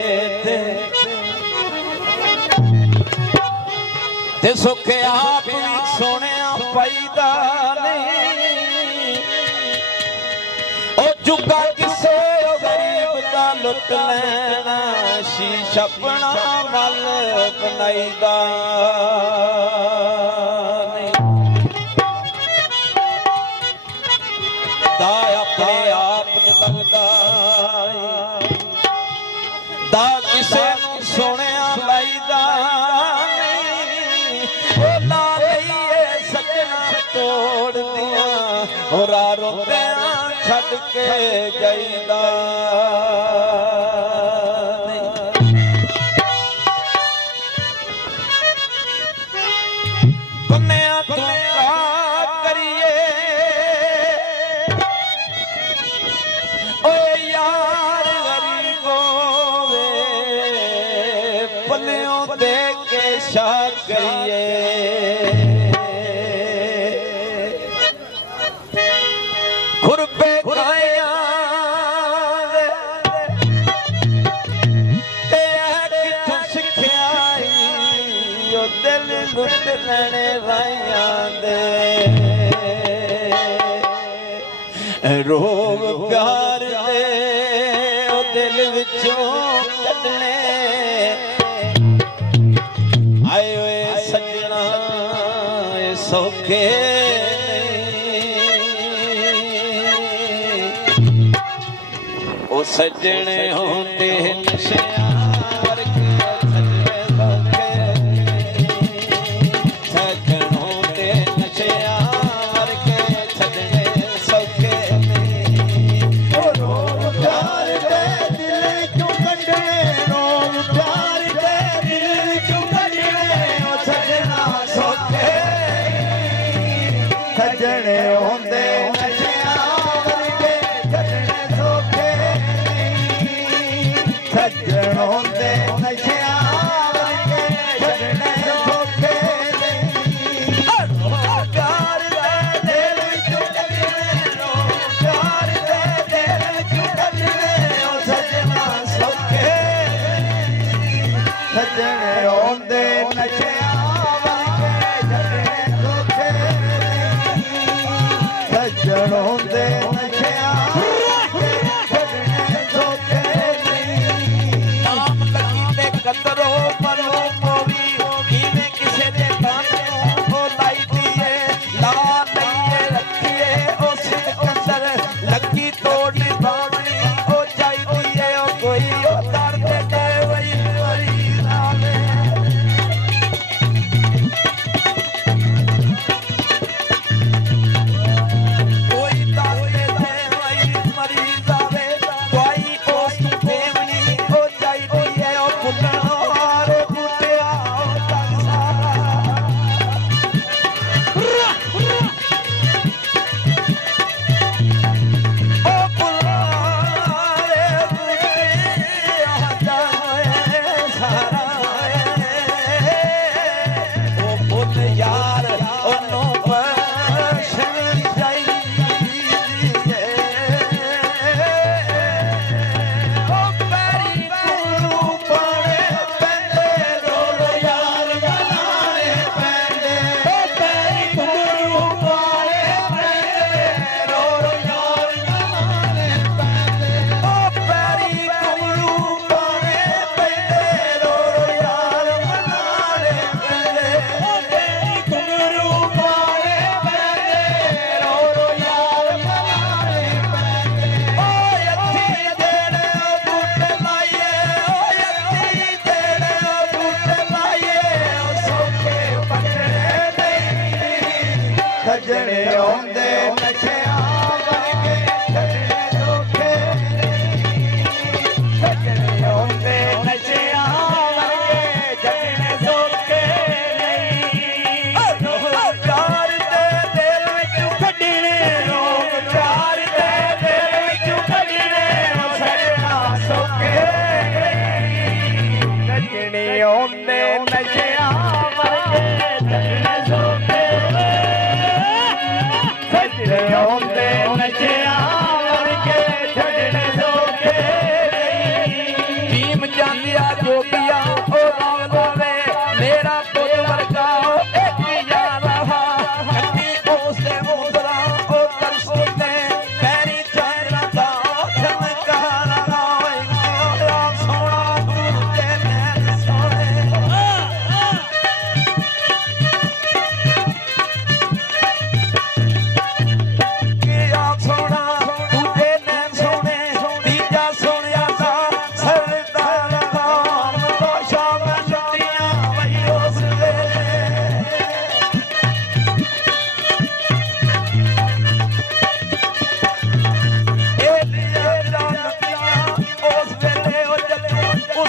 ते सुख आप भी सोनिया पैदा नहीं ओ जुगा किसे गरीब दा लुट लेना शीश अपना मल बनाईदा दा अपने आप लगदा दा किसे सोनिया लाईदा तोड़ दिया और रोंदियां छड़ के जाईदा बन्निया तू करिए ओ यार गरीबो वे पन्नियों दे के शाह करिए खुरपे खाया ते किथों सिखाई ओ दिल लुट लेने वाइयां दे रोग प्यार दे ओ दिल विचों कढने आए ओए सजना सौखे सजने होंदे नशियां वर्गे सजने सौखे सजन होंदे नशियां वर्गे सजने सौखे ओ रोग प्यार दे दिल क्यों कढने रोग प्यार दे दिल क्यों कढने ओ सजना सौखे सजने होंदे सजनों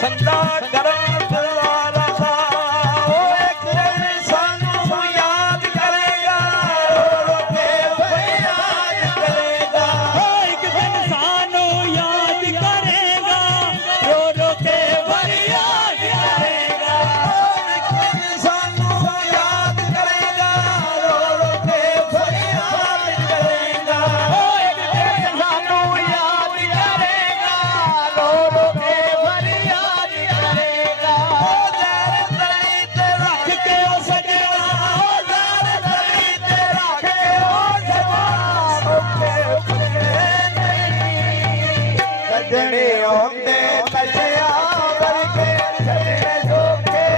ਸੰਦਾ ਗਰਮ ਦੁਆਰਾ ਉਹ ਇੱਕ ਦਿਨ ਸਾਨੂੰ ਯਾਦ ਕਰੇਗਾ ਰੋ ਕੇ ਫਰਿਆਦ ਕਰੇਗਾ ਇੱਕ ਦਿਨ ਸਾਨੂੰ ਯਾਦ ਕਰੇਗਾ ਰੋ ਰੋ ਕੇ ਫਰਿਆਦ ਕਰੇਗਾ ਇੱਕ ਦਿਨ ਸਾਨੂੰ ਯਾਦ ਕਰੇਗਾ ਰੋ ਰੋ ਕੇ ਫਰਿਆਦ ਕਰੇਗਾ ਇੱਕ ਦਿਨ ਸਾਨੂੰ ਯਾਦ ਕਰੇਗਾ ਰੋ ਰੋ ਕੇ ਫਰਿਆਦ ਕਰੇਗਾ ਜ਼ਰ ਤਲੀ ਤੇ ਰੱਖ ਕੇ ਉਹ ਸਜਣਾ ਜ਼ਰ ਤਲੀ ਤੇ ਰੱਖ ਕੇ ਉਹ ਸਜਣਾ ਓਕੇ ਸਜਣੇ ਆਉਂਦੇ ਨਸ਼ਿਆਂ ਵਰਗੇ ਸਜਣੇ ਧੋਖੇ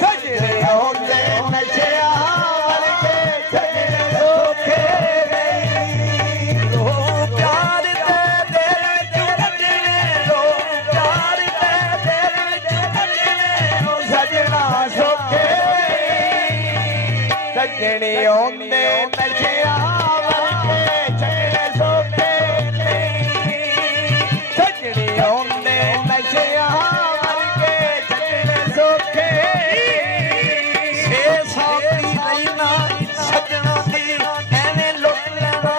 ਸਜਣੇ ਆਉਂਦੇ ਨਸ਼ਿਆਂ ਵਰਗੇ ਸਜਣੇ ਧੋਖੇ ਲੋਕ ਪਿਆਰ ਤੇ ਦਿਲ ਚ ਸਜਣੇ ਲੋਕ ਪਿਆਰ ਤੇ ਦਿਲ ਚ ਸਜਣੇ ਉਹ ਸਜਣਾ ਸੋਖੇ ਸਜਣੇ ਆਉਂਦੇ ਨਸ਼ਿਆਂ ਵਰਗੇ ਸਜਣੇ ਸੋਖੇ ਸਜਣੇ ਆਉਂਦੇ ਨਸ਼ਿਆਂ ਵਰਗੇ ਸਜਣੇ ਸੋਖੇ ਛੇ ਸਾਥੀ ਲੈਣਾ ਸਜਣਾ ਦੀ ਐਵੇਂ ਲੁੱਟ ਲੈਣਾ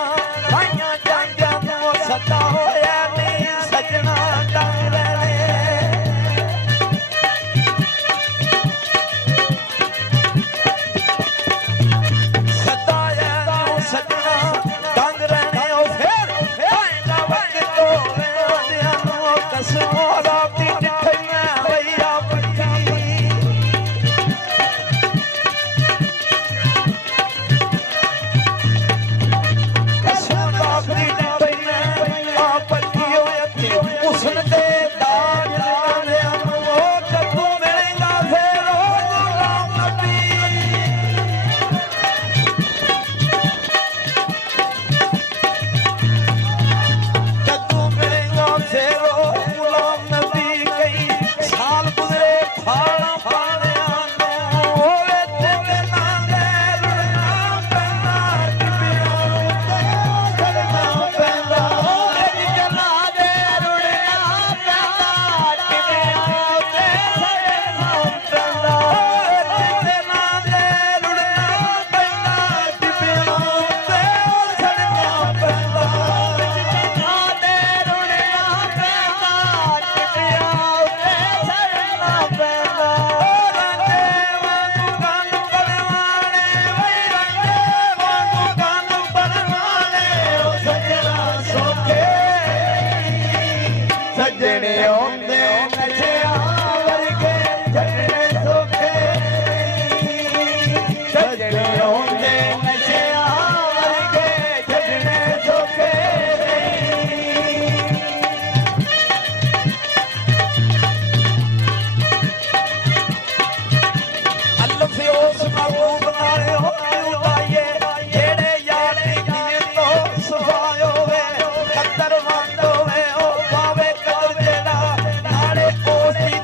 ਭਾਈਆਂ ਜਾਂਦਿਆਂ ਨੂੰ ਸੱਦਾ ਹੋਇਆ ਨਹੀਂ ਸਜਣਾ ਡੰਗ ਲੈਣੇ ਸਤਾਇਆ ਨੂੰ ਸਜਣਾ ਡੰਗ ਰਹਿਣੇ ਉਹ ਫੇਰ ਆਏਗਾ ਵਕਤ ਹੋਵੇ ਉਹਦਿਆਂ ਨੂੰ ਕਸਮੋਂ ਰਾਤੀ ਜਿੱਠੀਆਂ ਵਈਆ ਪੱਠੀ ਕਸਮੋਂ ਰਾਤੀ ਜਿੱਠੀਆਂ ਆ ਪੱਠੀ ਹੋਏ ਅੱਖੀ ਉਸਨ ਦੇ ਦਾੜ ਲਾਣਿਆਂ ਨੂੰ ਉਹ ਕਦੋਂ ਮਿਲੇਗਾ ਫੇਰ ਉਹ ਗੁਲਾਮ ਨਬੀ ਜਦੋਂ ਮਿਲੇਗਾ ਫੇਰ ਉਹ ਗੁਲਾਮ ਨਬੀ ਕਈ ਸਾਲ ਗੁਜ਼ਰੇ ਫਾਲਾਂ ਪਾਣਿਆਂ ਨੂੰ ਹੋਵੇ ਤੇ ਨਾ ਲੈ ਰੁੜਨਾ ਪੈਂਦਾ ਟਿੱਬਿਆਂ ਉੱਤੇ ਸੜਨਾ ਪੈਂਦਾ ਹੋਵੇ ਜਨਾ ਦੇ ਰੁੜਨਾ ਪੈਂਦਾ ਟਿੱਬਿਆਂ ਉੱਤੇ ਸੜਨਾ ਪੈਂਦਾ ਹੋਵੇ ਤੇ ਨਾ ਦੇ ਰੁੜਨਾ ਪੈਂਦਾ ਟਿੱਬਿਆਂ ਉੱਤੇ ਸੜਨਾ ਪੈਂਦਾ ਨਾ ਦੇ ਰੁੜਨਾ ਪੈਂਦਾ ਟਿੱਬਿਆਂ ਉੱਤੇ ਸੜਨਾ ਪੈਂਦਾ ਰੰਗੇ ਵਾਂਗੂ ਕੰਨ ਪਰਵਾਣੇ ਵਈ ਰੰਗੇ ਵਾਂਗੂ ਕੰਨ ਪਰਵਾਣੇ ਉਹ ਸਜਣਾ ਸੋਖੇ ਸਜਣੇ ਆਉਂਦੇ ਨਸ਼ਿਆਂ ਵਰਗੇ ਸਜਣੇ ਸੋਖੇ ਸਜਣੇ ਆਉਂਦੇ ਨਸ਼ਿਆਂ ਵਰਗੇ ਸਜਣੇ ਸੋਖੇ ਅਲਫ ਉਸ ਮਹਿਬੂਬ ਨਾਲ ਹੋ ਉਦਾਈਏ ਜਿਹੜੇ ਯਾਰ ਦੀ ਦਿਲ ਤੋਂ ਸਫਾਇ ਹੋਵੇ ਕਦਰ ਮੰਦ ਹੋਵੇ ਉਹ ਪਾਵੇ ਕਦਰ ਜਿਹੜਾ ਨਾਲੇ ਉਸ ਦੀ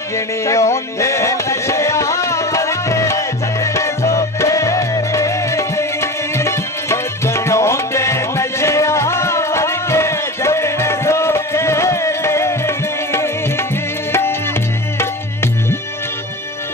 ਸਜਣੇ ਆਉਂਦੇ